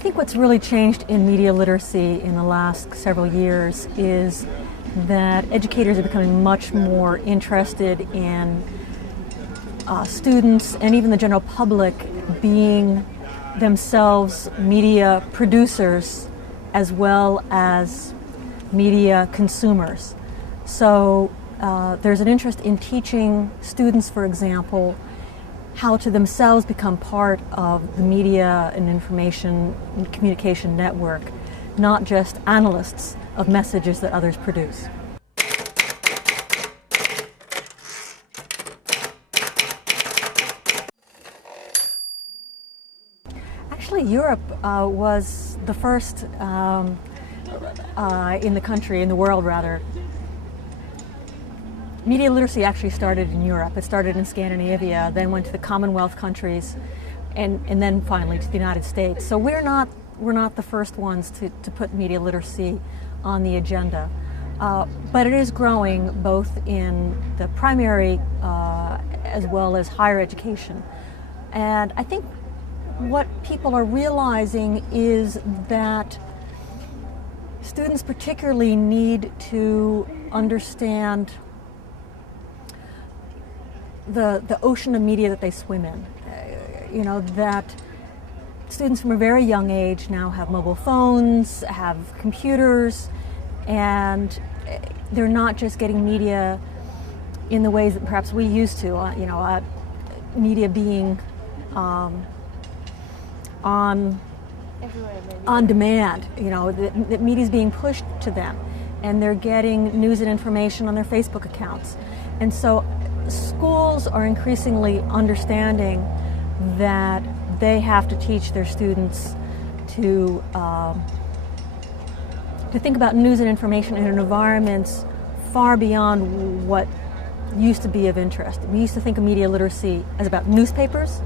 think what's really changed in media literacy in the last several years is that educators are becoming much more interested in students and even the general public being themselves media producers as well as media consumers. So there's an interest in teaching students, for example, how to themselves become part of the media and information and communication network, not just analysts of messages that others produce. Actually, Europe was the first in the country, in the world rather. Media literacy actually started in Europe. It started in Scandinavia, then went to the Commonwealth countries, and then finally to the United States. So we're not the first ones to put media literacy on the agenda. But it is growing both in the primary as well as higher education. And I think what people are realizing is that students particularly need to understand the ocean of media that they swim in. You know, that students from a very young age now have mobile phones, have computers, and they're not just getting media in the ways that perhaps we used to, media being on demand, that media is being pushed to them, and they're getting news and information on their Facebook accounts. And so schools are increasingly understanding that they have to teach their students to think about news and information in environments far beyond what used to be of interest. We used to think of media literacy as about newspapers,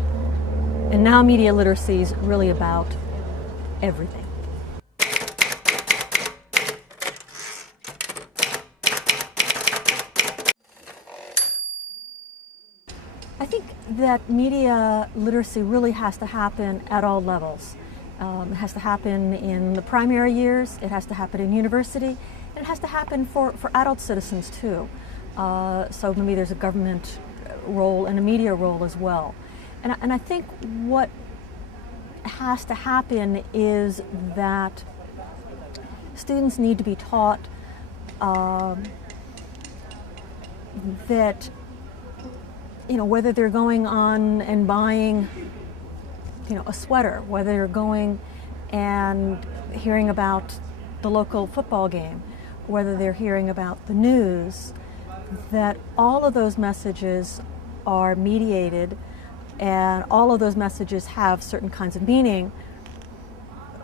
and now media literacy is really about everything. I think that media literacy really has to happen at all levels. It has to happen in the primary years, it has to happen in university, and it has to happen for adult citizens too. So maybe there's a government role and a media role as well. And I think what has to happen is that students need to be taught that whether they're going on and buying, a sweater, whether they're going and hearing about the local football game, whether they're hearing about the news, that all of those messages are mediated and all of those messages have certain kinds of meaning,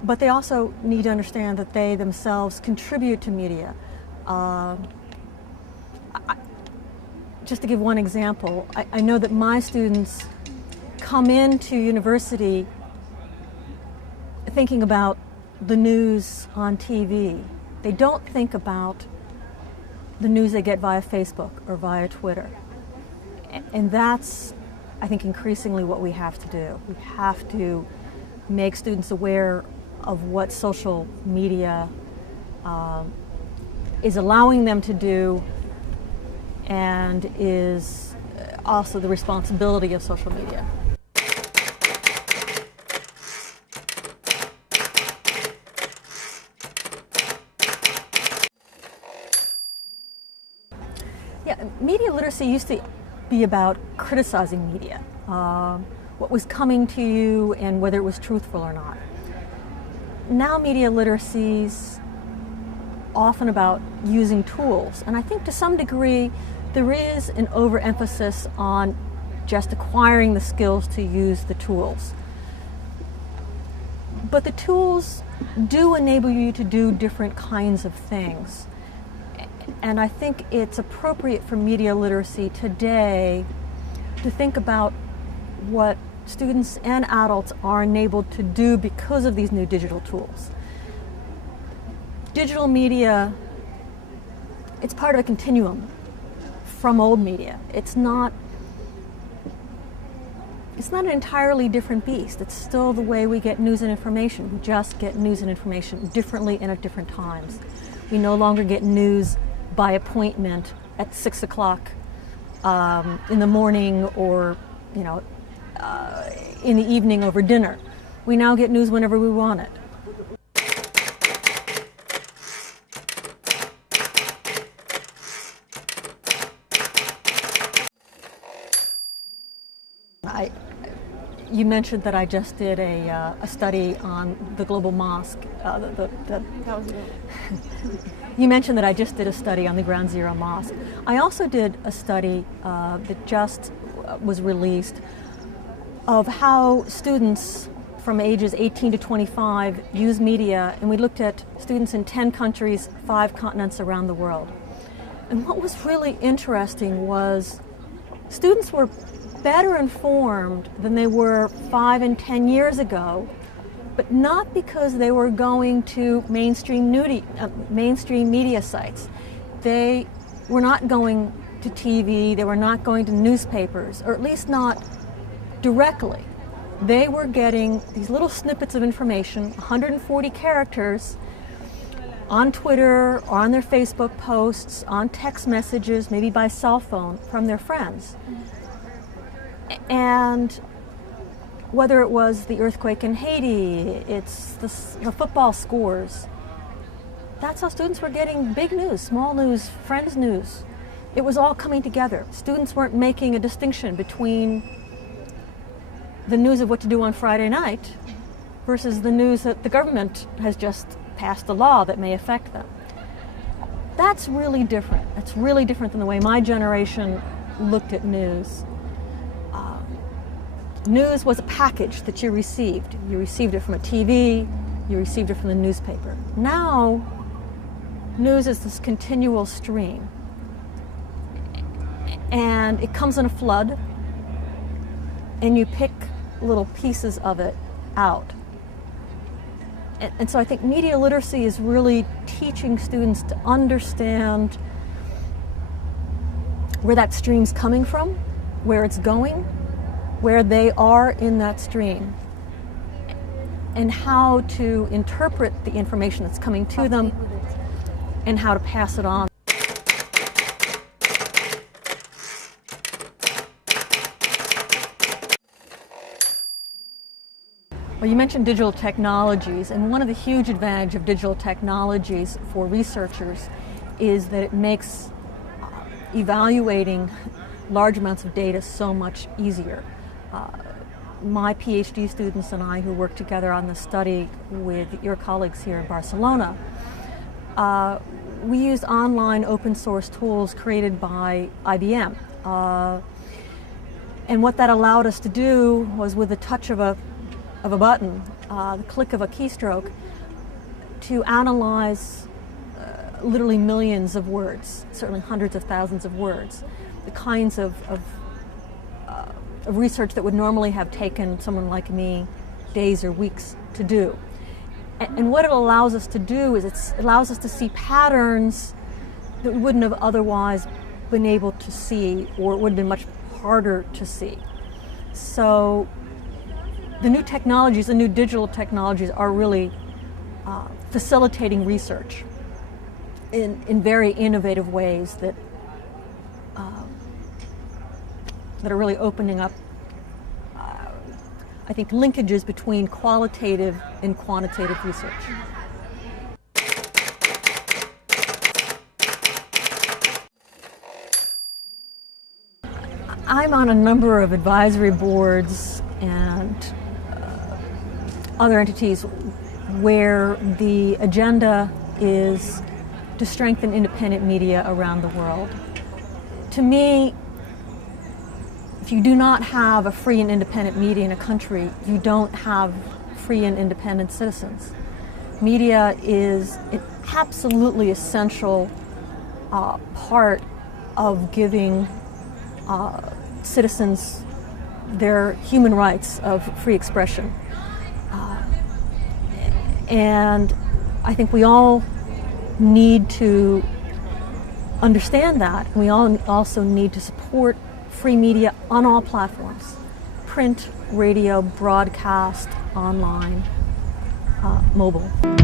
but they also need to understand that they themselves contribute to media. Just to give one example, I know that my students come into university thinking about the news on TV. They don't think about the news they get via Facebook or via Twitter. And that's, I think, increasingly what we have to do. We have to make students aware of what social media is allowing them to do, and is also the responsibility of social media. Yeah, media literacy used to be about criticizing media, what was coming to you and whether it was truthful or not. Now media literacy is often about using tools, and I think to some degree there is an overemphasis on just acquiring the skills to use the tools. But the tools do enable you to do different kinds of things. And I think it's appropriate for media literacy today to think about what students and adults are enabled to do because of these new digital tools. Digital media, it's part of a continuum from old media. It's not it's not an entirely different beast. It's still the way we get news and information. We just get news and information differently and at different times. We no longer get news by appointment at 6 o'clock in the morning, or in the evening over dinner. We now get news whenever we want it. You mentioned that I just did a study on the global mosque. You mentioned that I just did a study on the Ground Zero Mosque. I also did a study that just was released of how students from ages 18 to 25 use media, and we looked at students in 10 countries, 5 continents around the world. And what was really interesting was students were better informed than they were 5 and 10 years ago, but not because they were going to mainstream media sites. They were not going to TV, they were not going to newspapers, or at least not directly. They were getting these little snippets of information, 140 characters, on Twitter, or on their Facebook posts, on text messages, maybe by cell phone, from their friends. And whether it was the earthquake in Haiti, it's the football scores, that's how students were getting big news, small news, friends news. It was all coming together. Students weren't making a distinction between the news of what to do on Friday night versus the news that the government has just passed a law that may affect them. That's really different. That's really different than the way my generation looked at news. News was a package that you received. You received it from a TV, you received it from the newspaper. Now, news is this continual stream. And it comes in a flood, and you pick little pieces of it out. And so I think media literacy is really teaching students to understand where that stream's coming from, where it's going, where they are in that stream, and how to interpret the information that's coming to them and how to pass it on. Well, you mentioned digital technologies, and one of the huge advantages of digital technologies for researchers is that it makes evaluating large amounts of data so much easier. My PhD students and I, who worked together on the study with your colleagues here in Barcelona, we used online open source tools created by IBM. And what that allowed us to do was, with the touch of a button, the click of a keystroke, to analyze literally millions of words, certainly hundreds of thousands of words, the kinds of research that would normally have taken someone like me days or weeks to do. And what it allows us to do is it allows us to see patterns that we wouldn't have otherwise been able to see, or it would have been much harder to see. So the new technologies, the new digital technologies, are really facilitating research in very innovative ways that are really opening up, I think, linkages between qualitative and quantitative research. I'm on a number of advisory boards and other entities where the agenda is to strengthen independent media around the world. To me, if you do not have a free and independent media in a country, you don't have free and independent citizens. Media is an absolutely essential part of giving citizens their human rights of free expression. And I think we all need to understand that. We all also need to support free media on all platforms, print, radio, broadcast, online, mobile.